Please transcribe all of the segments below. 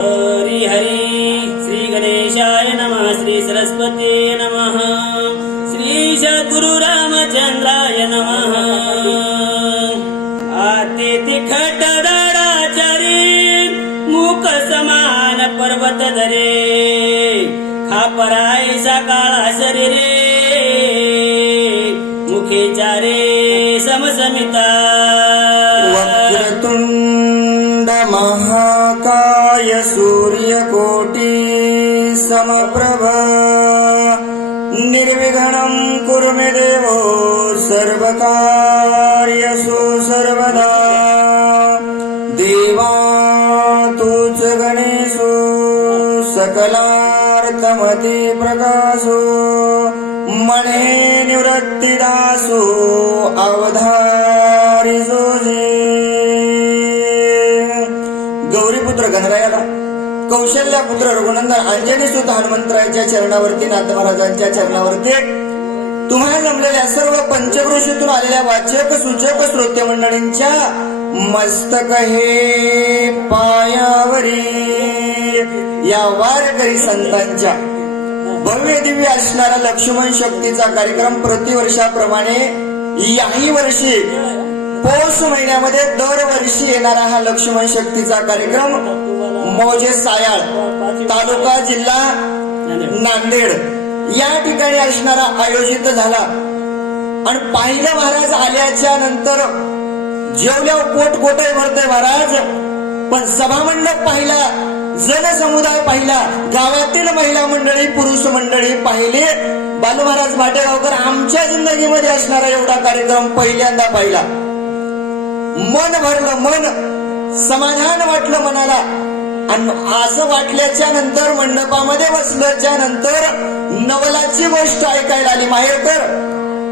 हरी हरी श्री गणेशाय नमः श्री सरस्वती नमः श्री सद्गुरु रामचंद्राय नमः। आते तिखट दाडाचारी मुख समान पर्वत धरे खापरायचा काळा शरीरे मुखे चारे समसमिता वक्रतुंड महाकाय सूर्यकोटि समप्रभ निर्विघ्नं कुरु मे देवो सर्वकार्येषु सर्वदा। देवा तूच गणेशो सकलार्थमति प्रकाशो मणे निवृत्तिदासो अवधारी जोजे। गौरीपुत्र गणरायाला कौशल्यापुत्र रघुनंदन अंजनी सुत हनुमंतरायाच्या चरणावरती नाथ महाराजांच्या चरणावरती तुम्हाला जमलेल्या सर्व पंचक्रोशीतून आलेल्या वाचक सूचक श्रोते मंडळींच्या मस्तक हे पायावरी या वारकरी संतांच्या भव्य दिव्य असणारा लक्ष्मण शक्तीचा कार्यक्रम प्रतिवर्षाप्रमाणे याही वर्षी पौष महिन्यामध्ये दरवर्षी येणारा हा लक्ष्मण शक्तीचा कार्यक्रम मौजे सायाळ तालुका जिल्हा नांदेड या ठिकाणी असणारा आयोजित झाला। आणि पाहिलं महाराज आल्याच्या नंतर जेवल्यावर पोट कोटय भरतय महाराज, पण सभामंडप पाहिला, जनसमुदाय पाहिला, गावातील महिला मंडळी पुरुष मंडळी पाहिले। बालू महाराज भाटेगावकर आमच्या जिंदगीमध्ये असणारा एवढा कार्यक्रम पहिल्यांदा पाहिला। मन भरलं, मन समाधान वाटलं मनाला। आणि असं वाटल्याच्या नंतर मंडपामध्ये बसल्याच्या नंतर नवलाची गोष्ट ऐकायला आली। माहेरकर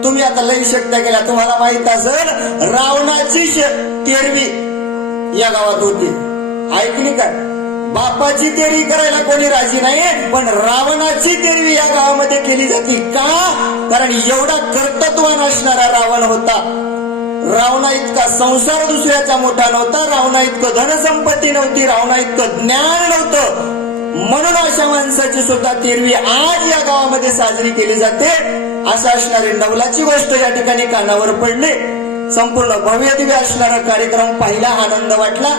तुम्ही आता लई शक्य केला, तुम्हाला माहित असेल रावणाची तेरवी या गावात होती, ऐकली का? बापाची तेरी करायला कोणी राजी नाही, पण रावणाची तेरवी या गावामध्ये केली जाते का? कारण एवढा कर्तृत्वान असणारा रावण होता। रावणा इतका संसार दुसऱ्याचा मोठा नव्हता, रावणा इतकं धनसंपत्ती नव्हती, रावणा इतकं ज्ञान नव्हतं। म्हणून अशा माणसाची सुद्धा तेरवी आज या गावामध्ये साजरी केली जाते। असं असणारी नवलाची गोष्ट या ठिकाणी कानावर पडली। संपूर्ण भव्य दिव्य असणारा कार्यक्रम पाहिला, आनंद वाटला।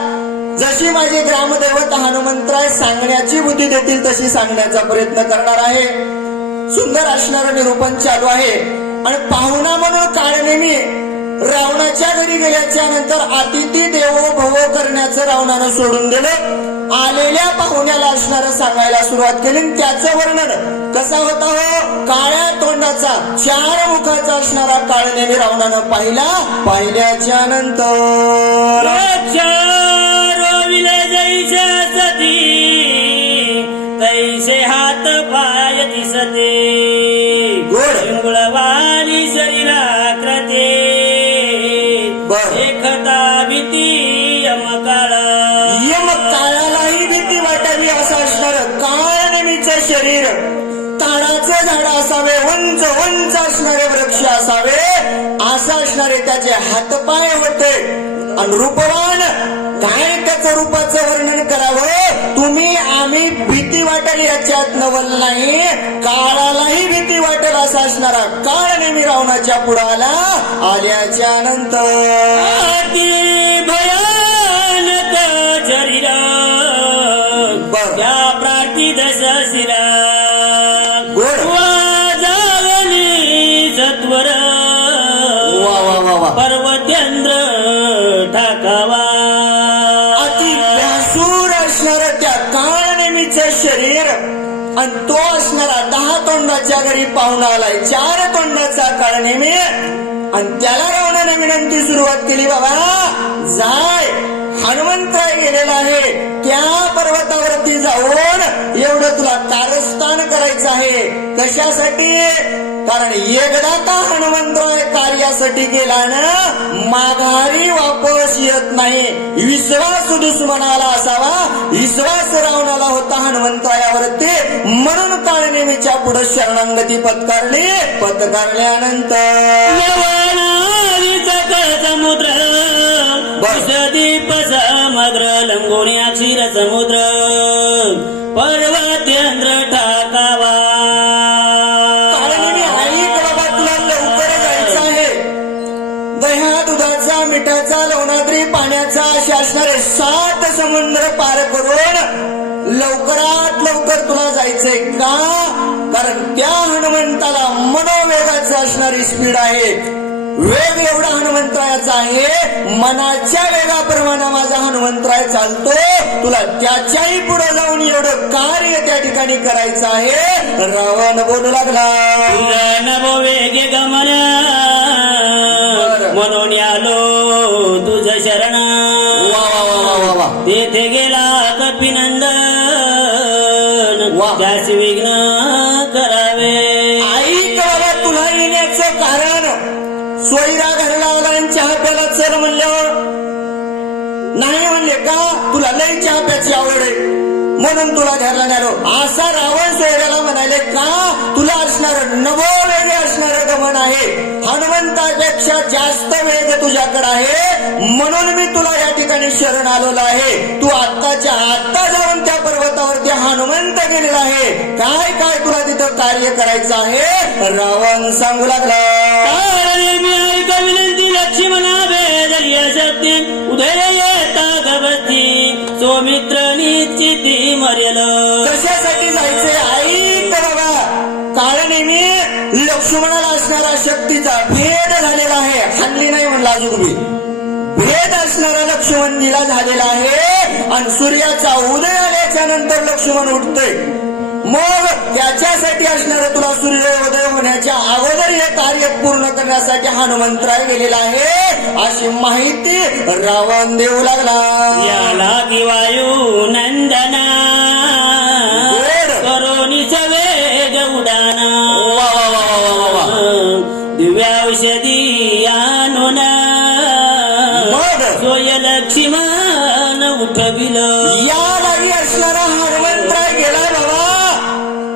जशी माझे ग्रामदैवत हनुमंतराय सांगण्याची बुद्धी देतील तशी सांगण्याचा प्रयत्न करणार आहे। सुंदर असणारं निरूपण चालू आहे। आणि पाहुणा म्हणून काळनेमी रावणाच्या घरी गेल्याच्या नंतर अतिथी देवो भव करण्याचं रावणानं सोडून दिलं। आलेल्या पाहुण्याला असणारं सांगायला सुरुवात केली। त्याचं वर्णन कसा होता हो? काळ्या तोंडाचा 4 मुखाचा असणारा काळनेमी रावणानं पाहिला। पाहिल्याच्या नंतर तैसे हात पाय दिसते गोड गुळवाली शरीराकृते एकता भीती यमकाळालाही भीती वाटावी असं असणार काळनेमीचं शरीर। ताडाचं झाड असावे, उंच उंच असणारे वृक्ष असावे, असं असणारे त्याचे हातपाय होते। आणि रूपवान काय त्याचं रूपाचं वर्णन करावं? तुम्ही आम्ही भीती वाटेल याच्यात नवल नाही, काळालाही भीती वाटेल असा असणारा काळनेमी रावणाच्या पुढाला आल्याच्या नंतर भयानक शरीर त्या प्रातिदश शिरा वाजावली सत्वर पर्वतेंद्र ठाकावा। अति व्यासूर असणार त्या काळनेमीचं शरीर आणि तो असणारा 10 तोंडाच्या घरी पाहुणा आलाय, 4 तोंडाचा काळनेमी। आणि त्याला रावणानं विनंती सुरुवात केली, बाबा जाय, हनुमंतराय गेलेला आहे, त्या पर्वतावरती जाऊन एवढं तुला कारस्थान करायचं आहे। कशासाठी? कारण एकदा का हनुमंतराय कार्यासाठी गेला ना माघारी वापस येत नाही। विश्वास दुश्मनाला असावा, विश्वास रावणाला होता हनुमंतरायावरती। म्हणून काळनेमीच्या पुढे शरणागती पत्कारली। पत्कारल्यानंतर समुद्र दीप समग्र लंगोणी क्षीर समुद्र पर्वतेंद्र ठाकावा. कारण ऐक बाबा, तुला लवकर जायचं आहे. दह्या दुधाचा मिठाचा लवणाद्री पाण्याचा असे असणारे 7 समुद्र पार करून लवकरात लवकर तुला जायचंय का? कारण त्या हनुमंताला मनोवेगाचं असणारी स्पीड आहे. वेग एवढा हनुमंतरायाचा आहे, मनाच्या वेगाप्रमाणे माझा हनुमंतराय चालतो. तुला त्याच्याही पुढे जाऊन एवढं कार्य त्या ठिकाणी करायचं आहे. रावण बोलू लागला, नभो वेगे गमन म्हणून आलो तुझ शरण. वा वा वा वा वा वा. तेथे गेला कपिनंदन वा. त्यास विघ्न करावे. ऐक बाबा, तुला येण्याचं कारण सोयरा घरला आला आणि चहा प्याला चल म्हणल्यावर नाही म्हणले का? तुला लई चहा प्याची आवड आहे म्हणून तुला घरला न्यालो. असा रावण सोयऱ्याला म्हणाले का? तुला असणार नवो वेगळे असणार गमन आहे, हनुमंतापेक्षा जास्त वेग तुझ्याकडे आहे म्हणून मी तुला या ठिकाणी शरण आलेलो आहे. तू आत्ताच्या आत्ता जाऊन त्या पर्वतावरती हनुमंत गेलेला आहे. काय काय तुला तिथं कार्य करायचं आहे? रावण सांगू लागला, मी ऐका विनंती लक्ष्मणा भेदली शक्ती उदय येता गवती सौमित्र निश्चिती मरेल. कशासाठी जायचंय? ऐक बाबा, कारण मी लक्ष्मणाला असणारा शक्तीचा भेद झालेला आहे. हल्ली नाही म्हणला अजून मी. भेद असणारा लक्ष्मणजीला झालेला आहे आणि सूर्याचा उदय आल्याच्या नंतर लक्ष्मण उठतोय. मग त्याच्यासाठी असणारं तुला सूर्योदय होण्याच्या अगोदर हे कार्य पूर्ण करण्यासाठी हनुमंतराय गेलेला आहे अशी माहिती रावण देऊ लागला. याला की वायू नंदना करोनीच वेग उडाना. वा वा वा वा वा वा. दिव्याौषधी आणून मग सोय लक्ष्मण उठविल. या लागी असणारा हनुमंतराय गेलाय बाबा,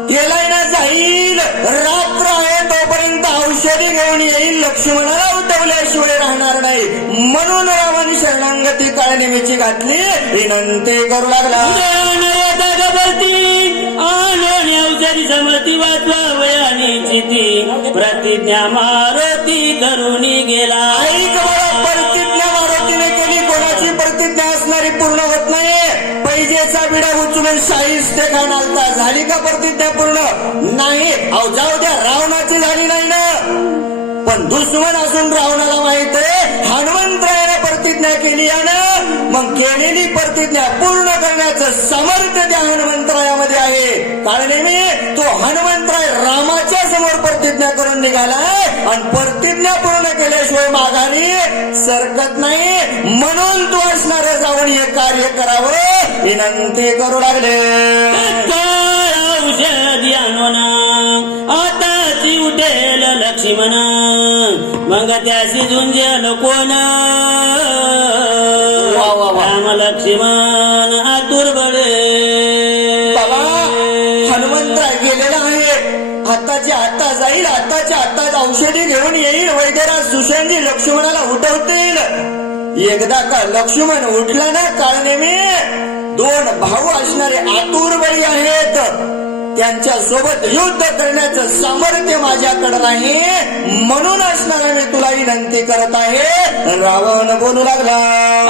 गेलाय ना जाईल. रात्र आहे तोपर्यंत औषधी घेऊन येईल, लक्ष्मणाला उठवल्याशिवाय राहणार नाही म्हणून रावण शरणांगती काळनिमीची घातली, विनंती करू लागला. औषधी समती वाचवा वयानी चिती प्रतिज्ञा मारुती करून गेला. ऐक बाबा, प्रतिज्ञा मारुतीने केली, कोणाची प्रतिज्ञा असणारी पूर्ण होत नाही. पैजेचा बिडा उचलून शाहीस्ते खान आलता, झाली का प्रतिज्ञा पूर्ण? नाही. अहो जाऊ द्या, रावणाची झाली नाही ना. पण दुश्मन असून रावणाला माहित आहे हनुमंतरायाने प्रतिज्ञा केली आहे ना, मग केलेली प्रतिज्ञा पूर्ण करण्याचं सामर्थ्य त्या हनुमंतरायामध्ये आहे. कारण मी तो हनुमंतराय रामाच्या समोर प्रतिज्ञा करून निघालाय आणि प्रतिज्ञा पूर्ण केल्याशिवाय माघारी सरकत नाही म्हणून तू असणार जाऊन हे कार्य करावं विनंती करू लागले. औषधी आणून आताची उठेल लक्ष्मण मग त्याशी झुंजेल कोण. राम लक्ष्मण आतुर बळे. बाबा, हनुमंतराय गेलेला आहे, आताच्या आता जाईल, आताच्या आता औषधी घेऊन येईल. वैद्यराज सुषेणजी लक्ष्मणाला उठवतील. एकदा का लक्ष्मण उठला ना, काळनेमी 2 भाऊ असणारे आतुर बळी आहेत, त्यांच्या सोबत युद्ध करण्याचं सामर्थ्य माझ्याकडे नाही म्हणून असणारा मी तुला विनंती करत आहे. रावण बोलू लागला,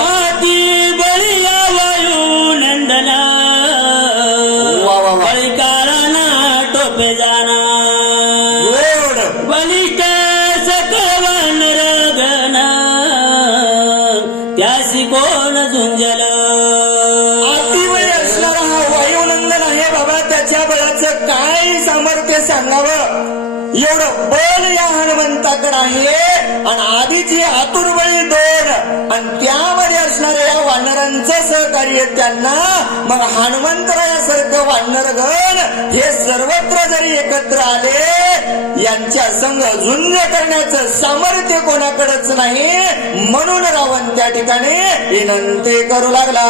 आती बळी वायू नंदना वा वा वा. बळीकाराना टोपे जाना बलिष्ठ सकवन रगना त्यासी कोण झुंजल. अतिवय असणारा हा वायुनंदन आहे बाबा, त्याच्या बळाचं काय सामर्थ्य सांगावं. एवढं बल या हनुमंताकडे आहे आणि आधीची आतुरबळी 2 आणि त्यामध्ये असणाऱ्या या वानरांचं सहकार्य त्यांना. मग हनुमंतरायासारखं वानरगण हे सर्वत्र जरी एकत्र आले, यांच्या संग झुंज करण्याचं सामर्थ्य कोणाकडेच नाही म्हणून रावण त्या ठिकाणी विनंती करू लागला.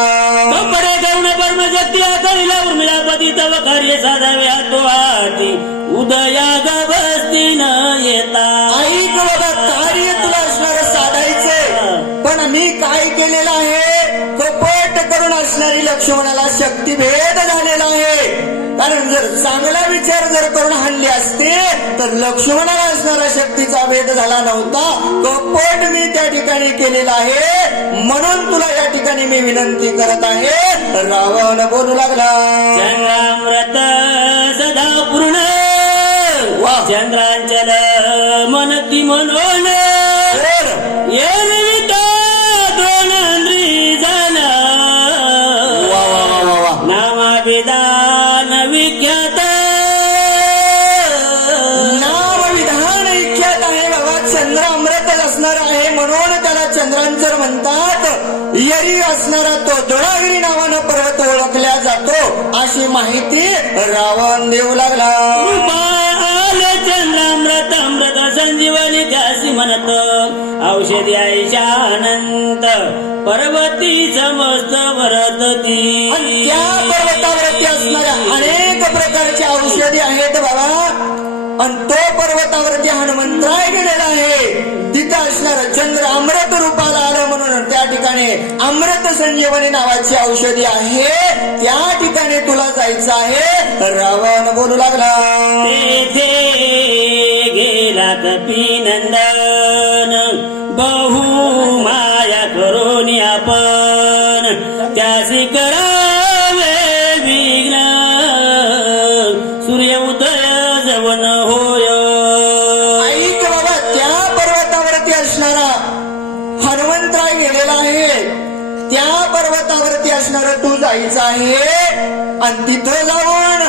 बडे करुण परमशक्ती करिला उर्मिला पती तव कार्य साधावे हातो हाती उदया गवस्ती न येता. ऐक बाबा, कार्य तुला असणार साधायचंय पण मी काय केले आणि लक्ष्मणाला शक्तिभेद झालेला आहे. कारण जर चांगला विचार जर करून हाणले असते तर लक्ष्मणाला असणारा शक्तीचा भेद झाला नव्हता. कपट मी त्या ठिकाणी केलेला आहे, म्हणून तुला या ठिकाणी मी विनंती करत आहे. रावण बोलू लागला, चंद्रामृत सदा पूर्ण वा. चंद्रांचल मनती मनोन येविता दोनंद्री जन वा वा वा वा वा. नामाभिधान विख्यात नाम विधान इख्यात आहे बाबा. चंद्र अमृतच असणार आहे म्हणून त्याला चंद्रांचर म्हणतात. यरी असणारा तो द्रोणागिरी नावानं पर्वत ओळखला जातो अशी माहिती रावण देऊ लागला. चंद्रामृत अमृत संजीवनी त्यासी म्हणत औषधी आईच्या अनंत पर्वती समस्त भरतती. आणि त्या पर्वतावरती असणाऱ्या अनेक प्रकारच्या औषधी आहेत बाबा. आणि तो पर्वतावरती हनुमंतराय गेलेला आहे. तिथं असणारं चंद्र अमृत रूपाला आलं म्हणून त्या ठिकाणी अमृत संजीवनी नावाची औषधी आहे. त्या ठिकाणी तुला जायचं आहे. रावण बोलू लागला, तेथे गेला कपी नंदन बहु माया करून आपण त्यासी करावे विघ्न सूर्य उदय जवन होय. ऐक बाबा, त्या पर्वतावरती असणारा हनुमंतराय गेलेला आहे. त्या पर्वतावरती असणार तू जायचं आहे आणि तिथं जाऊन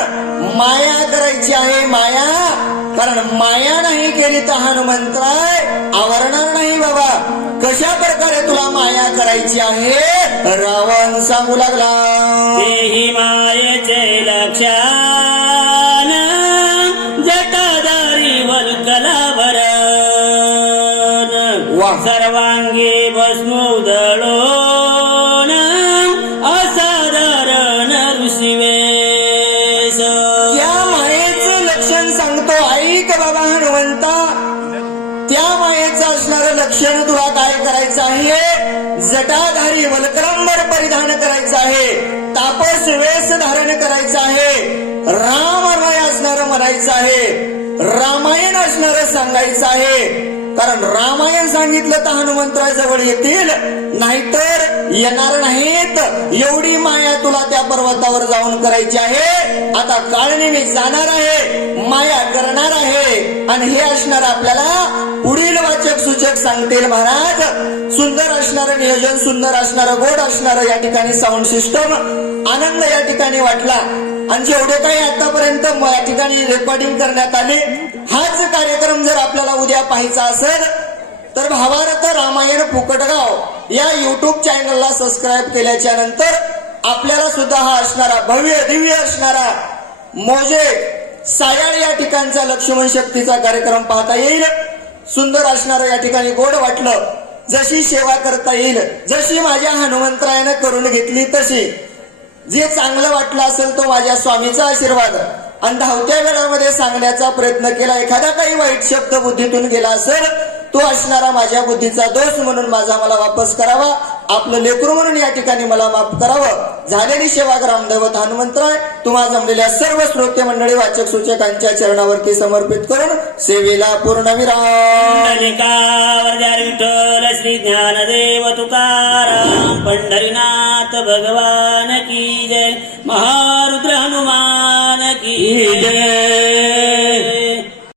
माया करायची आहे. माया, कारण माया नाही केली तर हनुमंतराय आवरणार नाही बाबा. कशा प्रकारे तुला माया करायची आहे रावण सांगू लागला. तेही मायेचे लक्षान जटाधारी वल्कला भरण वा. सर्वांगी भस्म उधळून असाधारण ऋषिवेश. त्या मायेचं लक्षण सांगतो. ऐक बाबा हनुमंता, त्या मायेचं असणारं लक्षण तुला काय करायचं आहे? जटाधारी वल्कलंबर परिधान करायचं आहे. तापस वेश धारण करायचं आहे. राममय असणारं म्हणायचं आहे. रामायण असणारं सांगायचं आहे. कारण रामायण सांगितलं तर हनुमंतराय जवळ येतील, नाहीतर येणार नाहीत. एवढी माया तुला त्या पर्वतावर जाऊन करायची आहे. आता काळनी मी जाणार आहे, माया करणार आहे. आणि हे असणार आपल्याला पुढील वाचक सूचक सांगतील महाराज. सुंदर असणारं नियोजन, सुंदर असणारं, गोड असणारं या ठिकाणी साऊंड सिस्टम. आनंद या ठिकाणी वाटला. आणि जेवढे काही आतापर्यंत या ठिकाणी रेकॉर्डिंग करण्यात आले, हाच कार्यक्रम जर आपल्याला उद्या पाहायचा असेल तर भावार्थ रामायण फुकटगाव या युट्यूब चॅनलला सबस्क्राईब केल्याच्या नंतर आपल्याला सुद्धा हा असणारा भव्य दिव्य असणारा मोजे सायाळ या ठिकाणचा लक्ष्मण शक्तीचा कार्यक्रम पाहता येईल. सुंदर असणारं या ठिकाणी गोड वाटलं. जशी सेवा करता येईल, जशी माझ्या हनुमंतरायानं करून घेतली तशी. जे चांगलं वाटलं असेल तो माझ्या स्वामीचा आशीर्वाद. आणि धावत्या वेळामध्ये सांगण्याचा प्रयत्न केला. एखादा काही वाईट शब्द बुद्धीतून गेला असेल तो असणारा माझ्या बुद्धीचा दोष म्हणून माझा मला वापस करावा. आपलं लेकरू म्हणून या ठिकाणी मला माफ करावं. झालेली सेवा ग्रामदैवत हनुमंतराय तुम्हा जमलेल्या सर्व श्रोते मंडळी वाचक सूचकांच्या चरणावरती समर्पित करून सेवेला पूर्णविराम. विठ्ठल श्री ज्ञानदेव तुकाराम पंढरीनाथ भगवान की जय. महारुद्र हनुमान की जय.